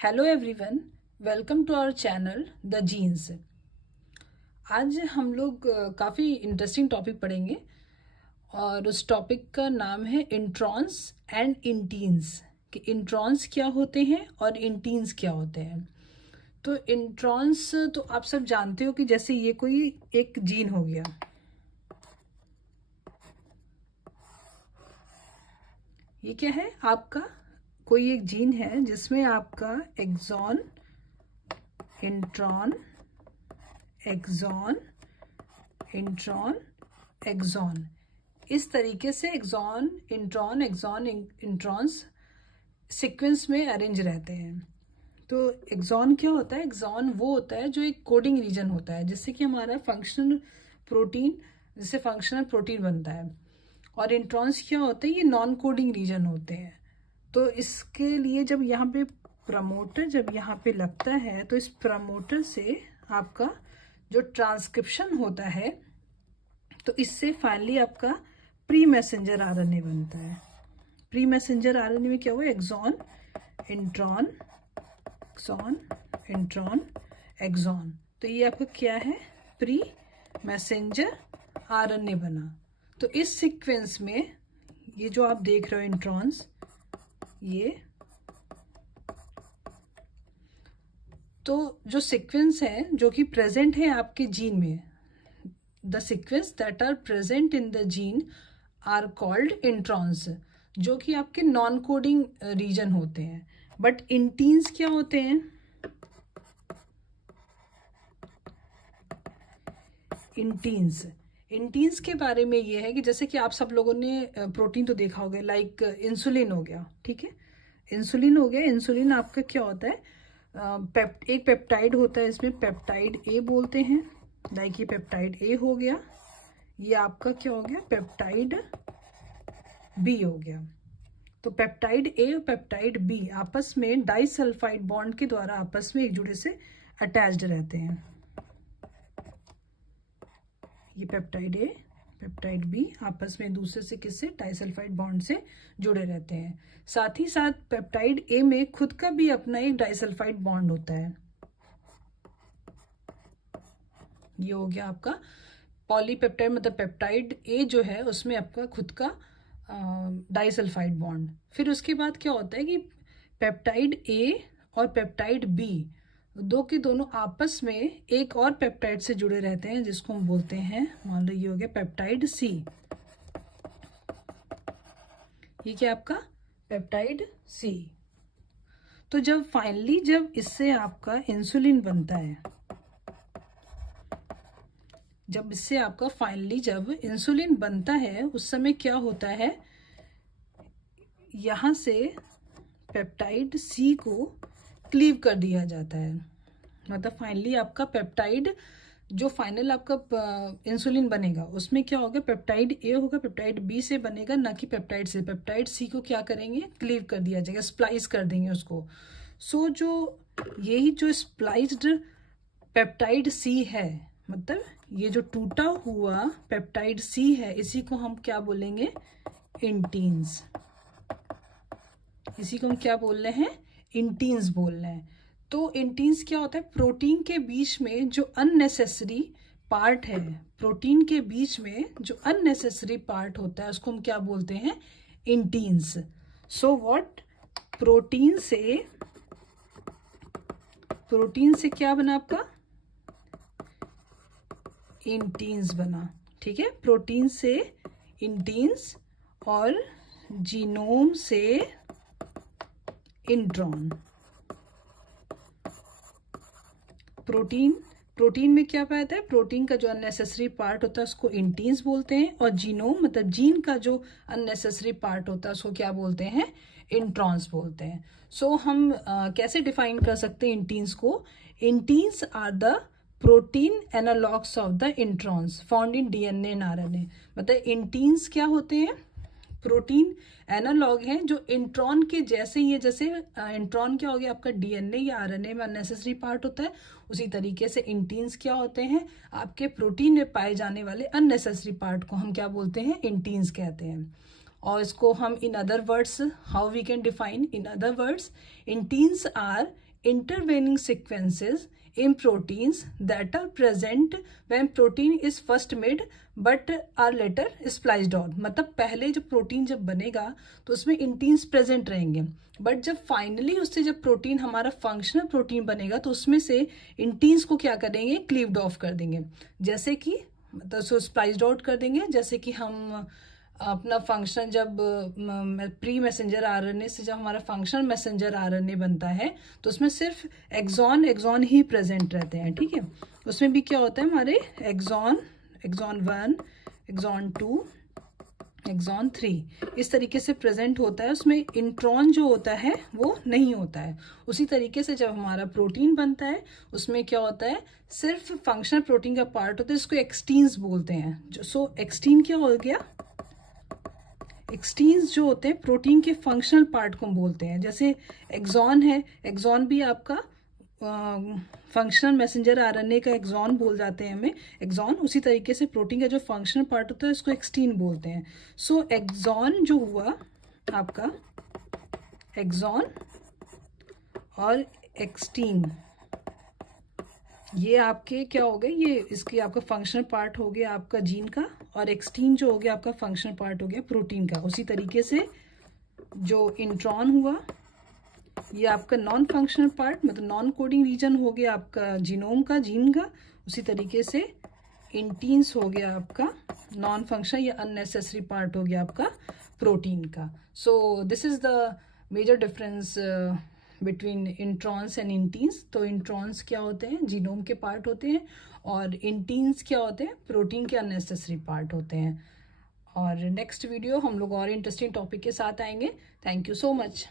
Hello everyone, welcome to our channel the Genes. आज हम लोग काफ़ी इंटरेस्टिंग टॉपिक पढ़ेंगे और उस टॉपिक का नाम है इंट्रॉन्स एंड इंटीन्स, कि इंट्रॉन्स क्या होते हैं और इंटीन्स क्या होते हैं। तो इंट्रॉन्स तो आप सब जानते हो कि जैसे ये कोई एक जीन हो गया, ये क्या है आपका, कोई एक जीन है जिसमें आपका exon, intron, exon, intron, exon, इस तरीके से exon, intron, exon, introns sequence में अरेंज रहते हैं। तो एक्सॉन क्या होता है? एक्सॉन वो होता है जो एक कोडिंग रीजन होता है जिससे कि हमारा फंक्शनल प्रोटीन, जिससे फंक्शनल प्रोटीन बनता है। और इंट्रॉन्स क्या होते हैं? ये नॉन कोडिंग रीजन होते हैं। तो इसके लिए जब यहाँ पे प्रमोटर जब यहाँ पे लगता है तो इस प्रमोटर से आपका जो ट्रांसक्रिप्शन होता है, तो इससे फाइनली आपका प्री मैसेंजर आरएनए बनता है। प्री मैसेंजर आरएनए में क्या हुआ? Exon, intron, exon, intron, exon. तो ये आपका क्या है? प्री मैसेंजर आरएनए बना। तो इस सीक्वेंस में ये जो आप देख रहे हो इंट्रॉन्स, ये तो जो सीक्वेंस है जो कि प्रेजेंट है आपके जीन में, the sequence that are present in the gene are called introns, जो कि आपके नॉन कोडिंग रीजन होते हैं। बट इंटीन्स क्या होते हैं? इंटीन्स के बारे में ये है कि जैसे कि आप सब लोगों ने प्रोटीन तो देखा होगा, लाइक इंसुलिन हो गया, ठीक है, इंसुलिन हो गया। इंसुलिन आपका क्या होता है? एक पेप्टाइड होता है, इसमें पेप्टाइड ए बोलते हैं। लाइक ये पेप्टाइड ए हो गया, ये आपका क्या हो गया? पेप्टाइड बी हो गया। तो पेप्टाइड ए और पेप्टाइड बी आपस में डाइसल्फाइड बॉन्ड के द्वारा आपस में एक जुड़े से अटैच्ड रहते हैं। ये पेप्टाइड ए, पेप्टाइड बी आपस में एक दूसरे से किससे? डाइसल्फाइड बॉन्ड से जुड़े रहते हैं। साथ ही साथ पेप्टाइड ए में खुद का भी अपना एक डाइसल्फाइड बॉन्ड होता है। ये हो गया आपका पॉलीपेप्टाइड, मतलब पेप्टाइड ए जो है उसमें आपका खुद का डाइसल्फाइड बॉन्ड। फिर उसके बाद क्या होता है कि पेप्टाइड ए और पेप्टाइड बी दो के दोनों आपस में एक और पेप्टाइड से जुड़े रहते हैं जिसको हम बोलते हैं, मान लो ये हो गया पेप्टाइड सी। ये क्या आपका? पेप्टाइड सी। तो जब इससे आपका इंसुलिन बनता है, जब इंसुलिन बनता है उस समय क्या होता है? यहां से पेप्टाइड सी को क्लीव कर दिया जाता है। मतलब फाइनली आपका पेप्टाइड, जो फाइनल आपका इंसुलिन बनेगा उसमें क्या होगा? पेप्टाइड ए होगा, पेप्टाइड बी से बनेगा, ना कि पेप्टाइड से। पेप्टाइड सी को क्या करेंगे? क्लीव कर दिया जाएगा, स्प्लाइस कर देंगे उसको। सो यही जो स्प्लाइस्ड पेप्टाइड सी है, मतलब ये जो टूटा हुआ पेप्टाइड सी है, इसी को हम क्या बोलेंगे? इंटीन्स। इसी को हम क्या बोल रहे हैं? इंटीन्स बोल रहे हैं। तो इंटीन्स क्या होता है? प्रोटीन के बीच में जो अननेसेसरी पार्ट है, प्रोटीन के बीच में जो अननेसेसरी पार्ट होता है उसको हम क्या बोलते हैं? इंटीन्स। So what? प्रोटीन से क्या बना आपका? इंटीन्स बना, ठीक है। प्रोटीन से इंटीन्स और जीनोम से इंट्रॉन। प्रोटीन में क्या पाया है? प्रोटीन का जो अननेसेसरी पार्ट होता है उसको इंटीन्स बोलते हैं, और जीनोम मतलब जीन का जो अननेसेसरी पार्ट होता है उसको क्या बोलते हैं? इंट्रॉन्स बोलते हैं। सो हम कैसे डिफाइन कर सकते हैं इंटीन्स को? Inteins are the protein analogs of the introns found in DNA and RNA. मतलब इंटीन्स क्या होते हैं? प्रोटीन एनालॉग हैं जो इंट्रॉन के जैसे ही है। जैसे इंट्रॉन क्या हो गया आपका? डीएनए या आरएनए में अननेसेसरी पार्ट होता है, उसी तरीके से इंटीन्स क्या होते हैं? आपके प्रोटीन में पाए जाने वाले अननेसेसरी पार्ट को हम क्या बोलते हैं? इंटीन्स कहते हैं। और इसको हम in other words, how we can define? In other words, inteins are intervening sequences in proteins that are present when protein is first made but are later spliced on. मतलब पहले जब प्रोटीन जब बनेगा तो उसमें इंटीन्स प्रेजेंट रहेंगे, but जब finally उससे जब प्रोटीन हमारा फंक्शनल प्रोटीन बनेगा तो उसमें से इंटीन्स को क्या करेंगे, क्लीव्ड ऑफ कर देंगे, जैसे कि मतलब सो स्प्लाइस्ड आउट कर देंगे। जैसे कि हम अपना फंक्शन जब प्री मैसेंजर आरएनए से जब हमारा फंक्शनल मैसेंजर आरएनए बनता है तो उसमें सिर्फ एक्सॉन ही प्रेजेंट रहते हैं, ठीक है। उसमें भी क्या होता है, हमारे एक्सॉन 1, एक्सॉन 2, एक्सॉन 3 इस तरीके से प्रेजेंट होता है। उसमें इंट्रॉन जो होता है वो नहीं होता है। उसी तरीके से जब हमारा प्रोटीन बनता है उसमें क्या होता है, सिर्फ फंक्शनल प्रोटीन का पार्ट होता है, इसको एक्सटीन्स बोलते हैं। सो एक्सटीन क्या हो गया, एक्सटीन्स जो होते हैं प्रोटीन के फंक्शनल पार्ट को हम बोलते हैं। जैसे एक्सॉन है, एक्सॉन भी आपका फंक्शनल मैसेंजर आरएनए का एक्सॉन बोल जाते हैं हमें एक्सॉन। उसी तरीके से प्रोटीन का जो फंक्शनल पार्ट होता है उसको एक्सटीन बोलते हैं। सो एक्सॉन जो हुआ आपका, एक्सॉन और एक्सटीन ये आपके क्या हो गए, ये इसकी आपका फंक्शनल पार्ट हो गया आपका जीन का, और एक्सटीन जो हो गया आपका फंक्शनल पार्ट हो गया प्रोटीन का। उसी तरीके से जो इंट्रॉन हुआ ये आपका नॉन फंक्शनल पार्ट मतलब नॉन कोडिंग रीजन हो गया आपका जीनोम का, जीन का। उसी तरीके से इंटीन्स हो गया आपका नॉन फंक्शनल या अननेसेसरी पार्ट हो गया आपका प्रोटीन का। So this is the major difference between introns and inteins. तो इंट्रॉन्स क्या होते हैं, जीनोम के पार्ट होते हैं, और इंटीन्स क्या होते हैं, प्रोटीन के अननेसेसरी पार्ट होते हैं। और नेक्स्ट वीडियो हम लोग और इंटरेस्टिंग टॉपिक के साथ आएंगे। Thank you so much.